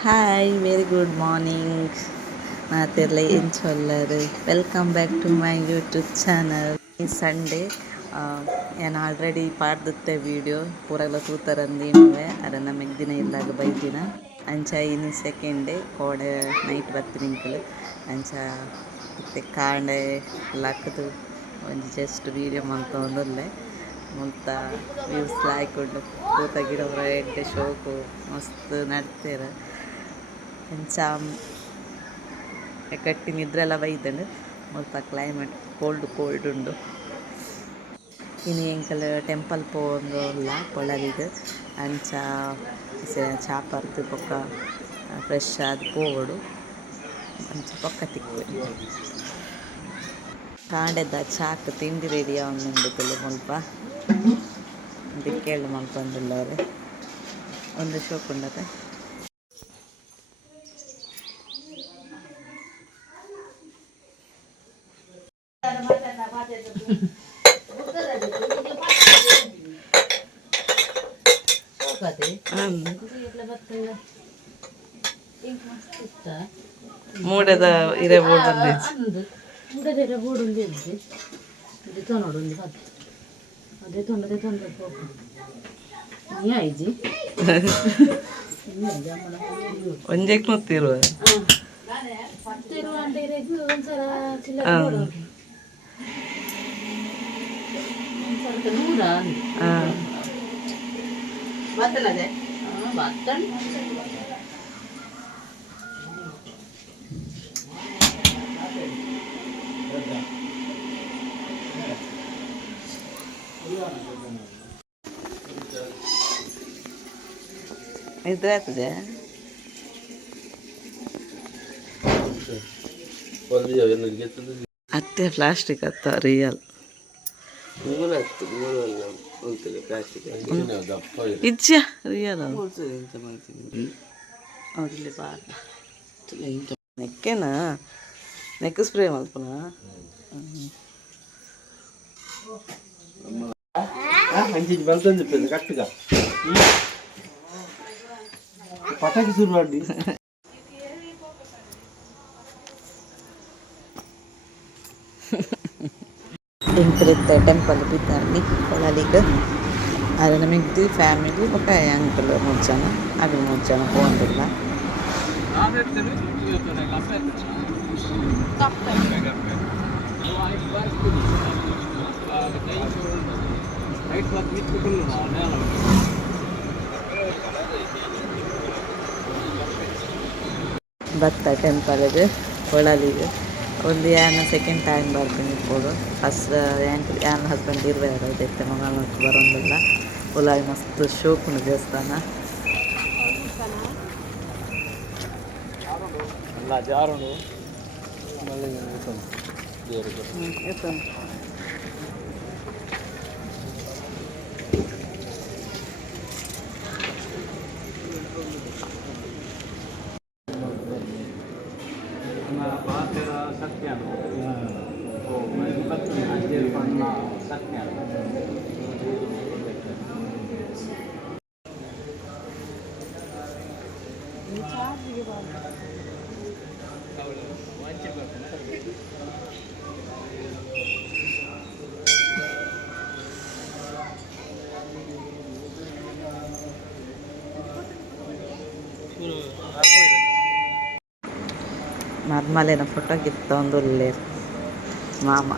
Hi very good morning నా తెరల ఏం చొల్లరు welcome back to my YouTube channel ಈ ಸಂಡೇ ನಾನು ಆಲ್ರೆಡಿ ಪಾಡ್ದತ್ತೆ ವೀಡಿಯೋ ಪೂರಲ್ಲ ತೂತರಂದಿನುವೆ ಅದನ್ನು ಮೆಗ್ದಿನ ಇಲ್ಲಾಗ ಬೈದಿನ ಅಂಚ ಇನ್ನು ಸೆಕೆಂಡ್ ಡೇ ಕೋಡೆ ನೈಟ್ ಬತ್ತಿನಿಂಕಲು ಅಂಚ ಮತ್ತೆ ಕಾಂಡೆ ಲಕ್ಕದು ಒಂದು ಜಸ್ಟ್ ವೀಡಿಯೋ ಮಲ್ತೊಂದುಲ್ಲೆ ಮುಲ್ತ ವ್ಯೂಸ್ ಲಾಯ್ಕೊಂಡು ಪೂತ ಗಿಡ ಎಡ್ಡೆ ಶೋಕು ಮಸ್ತ್ ನಡ್ತೇರ ಎಂಚ ಕಟ್ಟಿ ನಿದ್ರೆ ಎಲ್ಲ ಬೈತಂಡು ಮುಲ್ಪ ಕ್ಲೈಮೇಟ್ ಕೋಲ್ಡ್ ಉಂಡು ಇನ್ನು ಎಂಕಲ್ ಟೆಂಪಲ್ ಪೋಂದುಲ್ಲ ಪೊಳಲಿಗ್ ಅಂಚ ಚಾಪರ್ದು ಪೊಕ್ಕ ಫ್ರೆಶ್ ಆದ್ ಪೋವಡು ಅಂಚ ಪೊಕ್ಕ ತಿಕ್ಕು ಕಾಂಡೆದ ಚಾಕ್ ತಿಂಡಿ ರೆಡಿ ಆವೊಂದುಂಡು ಮುಲ್ಪ ದಿಕ್ಕೇಳು ಮಲ್ಪೊಂದುಲ್ಲರು ಒಂದು ಶೋಕುಂಡತೆ ಮೂಡದ ಇರೆ ಬೋರ್ಡ್ ಅದೇ ತೊಂದರೆ ಒಂಜೆಕ್ ಮುತ್ತಿರುವ ಇದಾಗ್ತದೆ ಅತ್ತೆ ಪ್ಲಾಸ್ಟಿಕ್ ಅತ್ತ ರಿಯಲ್ ಇಜ್ಜ ರಿಯಲ್ ಅವ್ರಲ್ಲಿ ಬಾರ ನೆಕ್ಕೆನಾ ನೆಕ್ ಸ್ಪ್ರೇ ಮಲ್ಪನ ಪಟಾಕಿ ಶುರು ಮಾಡಿ ಇಂಕ್ರಿತ್ ಟೆಂಪಲ್ ಬಿದ್ದಾಗಿ ಕೊಳಲಿಗ್ ಅದನ್ನು ಮಿಗ್ದಿ ಫ್ಯಾಮಿಲಿ ಬೊಕ್ಕ ಅಂಕಲ್ 3 ಜನ ಅದು 3 ಜನ ಹೋಗಂದಿಲ್ಲ ಭತ್ತ ಟೆಂಪಲ್ಗೆ ಕೊಳಲಿಗೆ ಒಂದು ಯಾನ ಸೆಕೆಂಡ್ ಟೈಮ್ ಬರ್ತೀನಿ ಇರ್ಬೋದು ಫಸ್ಟ್ ಯಾನ ಹಸ್ಬೆಂಡ್ ಇರ್ವೇರ ಇದಕ್ಕೆ ಮಗಳು ಬರೋದಿಲ್ಲ ಉಲಾಯಿ ಮಸ್ತ್ ಶೋಕುನ ದೇವಸ್ಥಾನ ಮದ್ಮಲೆನ ಫೋಟೋ ಕಿತ್ತೊಂದುಲ್ಲೆ ಮಾಮ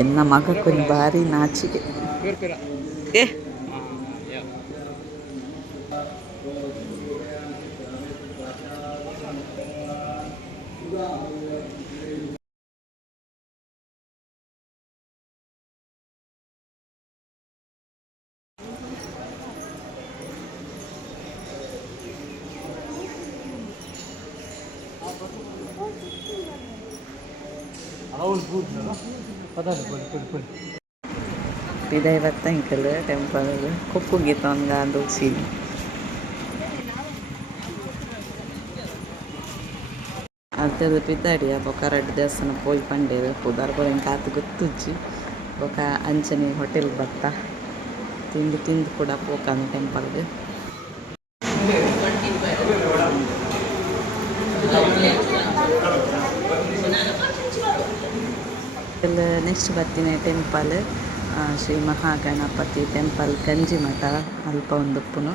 ಎನ್ನ ಮಗಕ್ಕೊಂದು ಭಾರಿ ನಾಚಿಕೆ ಏ ಇದೈವತ್ತ ಇಂಕಲ್ ಟೆಂಪಲ್ ಕೊಪ್ಪು ಗೀತೊಂದು ಗಾಂದು ಸೀನ್ ಅತ್ತದ ಪಿದ್ದಾಡಿಯ ಬೊಕ ರಡ್ಡ್ ದೇವಸ್ಥಾನ ಪೋಯಿ ಪಂಡೇರು ಪುದಾರ್ ಬೋಲೆನ್ ಕಾತು ಗೊತ್ತುಜ್ಜಿ ಬೊಕ ಅಂಚನೆ ಹೋಟೆಲ್ ಬತ್ತ ತಿಂದು ತಿಂದು ಕೂಡ ಪೋಕಾನು ಟೆಂಪಲ್ಗೆ. ನೆಕ್ಸ್ಟ್ ಬರ್ತೀನಿ ಟೆಂಪಲ್ ಶ್ರೀ ಮಹಾಗಣಪತಿ ಟೆಂಪಲ್ ಗಂಜಿಮಠ ಅಲ್ಪ ಒಂದುಪ್ಪುನು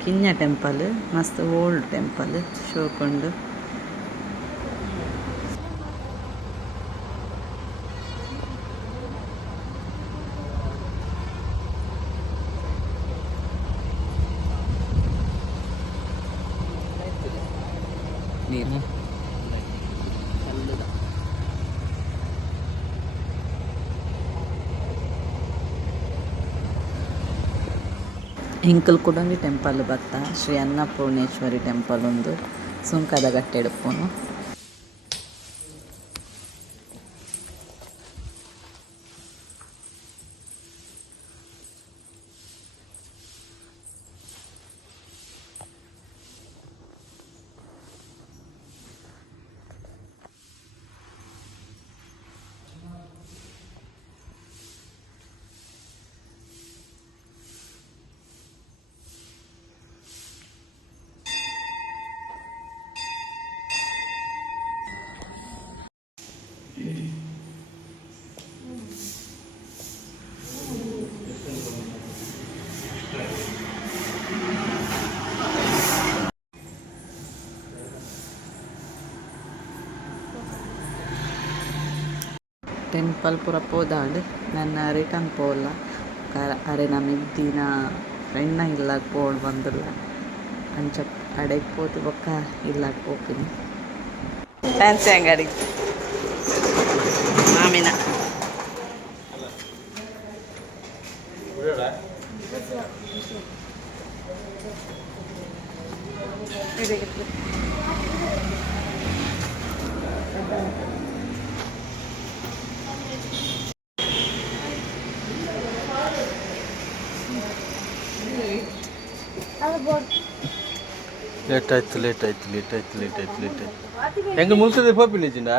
ಕಿನ್ಯ ಟೆಂಪಲ್ ಮಸ್ತ್ ಓಲ್ಡ್ ಟೆಂಪಲ್ ಶೋಕೊಂಡು ನೀನು ಇಂಕಲ್ ಕುಡಂಗಿ ಟೆಂಪಲ್ ಬತ್ತ ಶ್ರೀ ಅನ್ನಪೂರ್ಣೇಶ್ವರಿ ಟೆಂಪಲ್ ಒಂದು ಸುಂಕದ ಗಟ್ಟೆಡುಪ್ಪುನು. ಟೆಂಪಲ್ ಪೂರ ಪೋದಾಂಡ್ ನನ್ನ ರಿಟರ್ನ್ ಪೋಲ ಅರೆ ನಮ್ಮ ಇದ್ದಿನ ಫ್ರೆಂಡ್ನ ಇಲ್ಲಾಗ ಪೋಡ್ ಬಂದಿಲ್ಲ ಅಂಚ ಕಡೆಗೆ ಪೋತು ಬೊಕ್ಕ ಇಲ್ಲಾಗ ಪೋಪಿನಿ ಫ್ಯಾನ್ಸಿ ಅಂಗಡಿ ಮಾಮಿನ ಲೇಟ್ ಆಯ್ತು ಹೆಂಗೆ ಮುಲ್ತದೆ ಪೋಪಿಲಿಜಿಂದ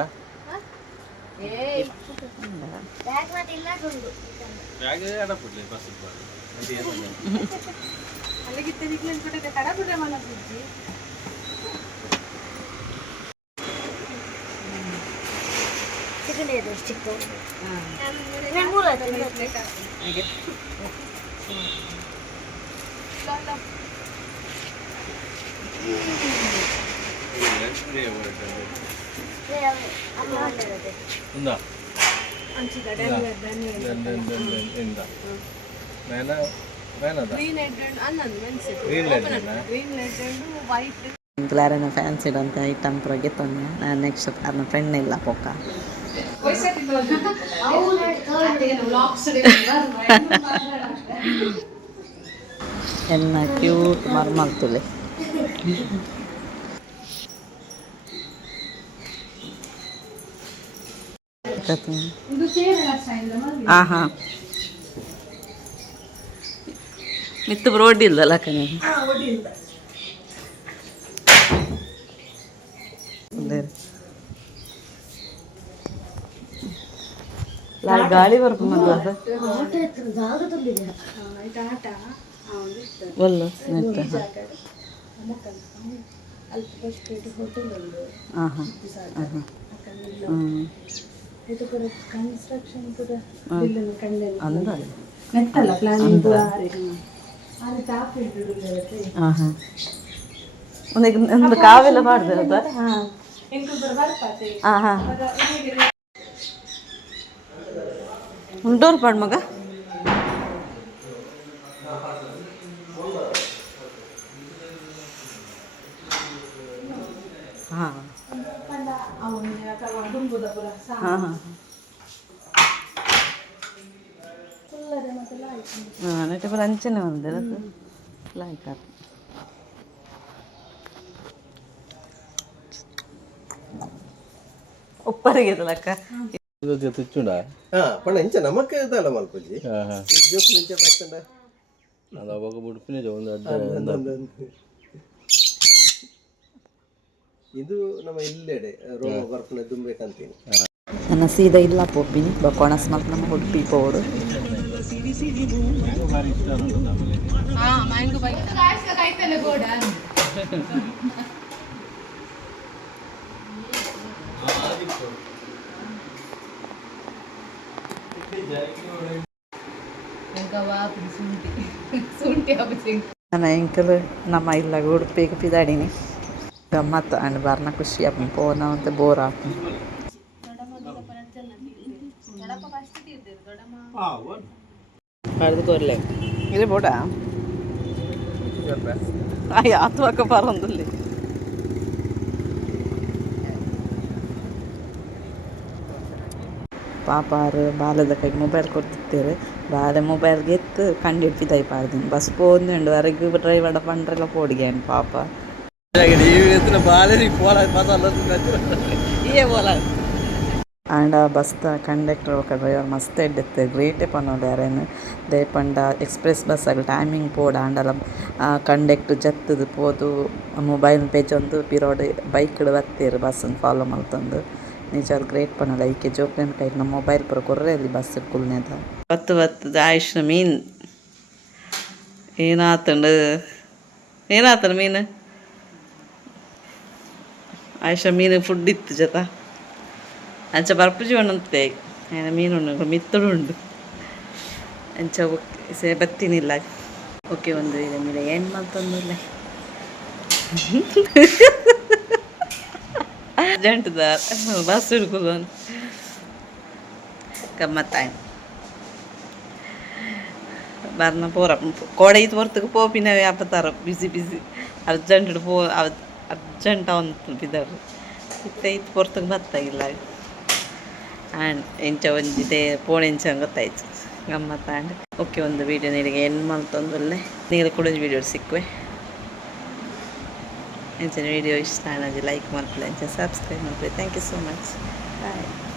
ఉందా ಗ್ಲಾರನ ಫ್ಯಾನ್ಸಿ ಇಡಂತ ಐಟಮ್ ಪುರಗೆ ತೊಂದೆ ನಾನು ನೆಕ್ಸ್ಟ್ ನನ್ನ ಫ್ರೆಂಡ್ ಇಲ್ಲ ಪೊಕ್ಕ ಎನ್ನ ಕ್ಯೂಟ್ ಮರ್ಮಲ್ತುಲೆ ಹಾಂ ಮಿತ್ತು ರೋಡ್ ಇಲ್ಲಲ್ಲ ಕಣೆ ಗಾಳಿ ಬರ್ಕು ಮದ್ದು ಒಲ್ಲ ಹಾಂ ಹಾಂ ಹಾಂ ಒಂದು ಕಾವೆಲ್ಲ ಮಾಡ್ದ ಡೋರ್ ಪಾಡ್ ಮಗ ಹಾಂ ಹಾಂ ಹಾಂ ನೆಟ್ಟೆ ಪರ ಅಂಚನೆ ಬಂದಿರ ಲಾಯ್ಕ ಒಪ್ಪರಿಗೆ ಲಕ್ಕ తెచ్చుండా పండ ఇంచ నమ్మక ఇదాల మల్పజి జోకు నుంచి పచ్చండ అలా ఒక బుడిపినే ఉంది ಇದು ನಮ್ಮ ಇಲ್ಲೆಡೆ ರೋಮ ಬರ್ಪನೆ ದುಂಬೇಕಂತೀನಿ ನನ್ನ ಸೀದಾ ಇಲ್ಲ ಪೋಪಿನಿ ಬಕೋಣಸ್ ಮಲ್ತ ನಮ್ಮ ಉಡುಪಿ ಪೋಡು ಭಾರಿ ಇಷ್ಟ ಉಂಟು ಆಮೇಲೆ ನನ್ನ ಎಂಕಲ್ ನಮ್ಮ ಇಲ್ಲ ಉಡುಪಿಗೆ ಪಿದಾಡಿನಿ ಗಮ್ಮತ್ತು ಅಂಡ್ ಬರ್ನ ಖುಷಿ ಆಪು ಪೋನ ಅಂತ ಬೋರ್ ಆಪು പഴുതുകൊല്ലേ ഇത് പോടാ യാത്രയൊക്കെ പറഞ്ഞില്ലേ ಪಾಪಾರು ಬಾಲದ ಕೈ ಮೊಬೈಲ್ ಕೊಡ್ತಿರ್ತಾರೆ ಬಾಲೆ ಮೊಬೈಲ್ಗೆ ಎತ್ತು ಕಂಡು ಹಿಡ್ಪಿದಾಯಿ ಪಾಡ್ದೀನಿ ಬಸ್ ಪೋಂದುಂಡು ಹೊರಗೆ ಡ್ರೈವರ್ ಪಂಡ್ರೆಲ್ಲ ಪೋಡಿಗ್ಯಾನ್ ಪಾಪ ಏ ಬೋಲ ಆಂಡ ಬಸ್ದ ಕಂಡಕ್ಟರ್ ఒక ಡ್ರೈವರ್ ಮಸ್ತ್ ಎಡ್ಡೆತ್ತೆ ಗ್ರೇಟೇ ಪನ್ನೋಡ್ಯಾರೇನು ದೇ ಪಂಡ ಎಕ್ಸ್ಪ್ರೆಸ್ ಬಸ್ಸಾಗ ಟೈಮಿಂಗ್ ಪೋಡ ಆಂಡಲ ಕಂಡಕ್ಟರ್ ಜತ್ತದು ಪೋದು ಮೊಬೈಲ್ ಪೇಜೊಂದು ಪಿರೋಡ್ ಬೈಕ್ಡ್ ಬತ್ತೇರು ಬಸ್ಸನ್ನು ಫಾಲೋ ಮಲ್ತಂದು ನಿಜ ಗ್ರೇಟ್ ಪನ್ನೋಡ ಈಕೆ ಜೋಕ್ಲೇನ್ ಕೈ ನಮ್ಮ ಮೊಬೈಲ್ ಪೂರ ಕೊರ್ರೆಯಲ್ಲಿ ಬಸ್ ಕುಲ್ನೇದ ಬತ್ತು ಆಯುಷ್ ಮೀನು ಏನಾತಂಡು ಮೀನು ಆಯುಷ ಮೀನು ಫುಡ್ ಇತ್ತು ಜೊತ ಅಂಚ ಬರ್ಪುಜಿ ಉಂಟೆ ಮೀನುಂಡು ಮಿತ್ತಡು ಉಂಡು ಅಂಚ ಸೇ ಬತ್ತಿನಿಲ್ಲ ಓಕೆ ಒಂದು ಈಗ ಮೇಲೆ ಏನು ಮಾಡ್ತಂದಿಲ್ಲ ಅರ್ಜೆಂಟ್ದ ಬಸ್ ಹಿಡ್ಕೋದು ಗಮ್ಮತ್ತಾಯ್ ಬರ್ನ ಪೋರ ಕೋಡೆ ಇದು ಹೊರ್ತಕ್ಕೆ ಪೋಪಿನ ವ್ಯಾಪತಾರ ಬಿಸಿ ಬಿಸಿ ಅರ್ಜೆಂಟ್ ಪೋ ಅರ್ಜೆಂಟ್ ಅವಂತ ಬಿದ್ದಾರು ಇತ್ತೆ ಇದು ಹೊರ್ತಕ್ಕೆ ಬತ್ತಾಗಿಲ್ಲ ಆ್ಯಂಡ್ ಎಂಚ ಒಂಜಿದೆ ಪೋಣ ಎಂಚ ಗೊತ್ತಾಯ್ತು ಗಮ್ಮತ್ತ ಆ್ಯಂಡ್ ಓಕೆ ಒಂದು ವೀಡಿಯೋ ನೀರಿಗೆ ಏನು ಮಾಡ್ತಂದಲ್ಲೇ ನೀರು ಕೂಡ ವೀಡಿಯೋ ಸಿಕ್ಕುವೆ ಎಂಚಿನ ವೀಡಿಯೋ ಇಷ್ಟ ಆಗಿ ಲೈಕ್ ಮಾಡ್ಕೊಳ್ಳಿ ಎಂಚ ಸಬ್ಸ್ಕ್ರೈಬ್ ಮಾಡ್ಕೊಳ್ಳಿ thank you so much bye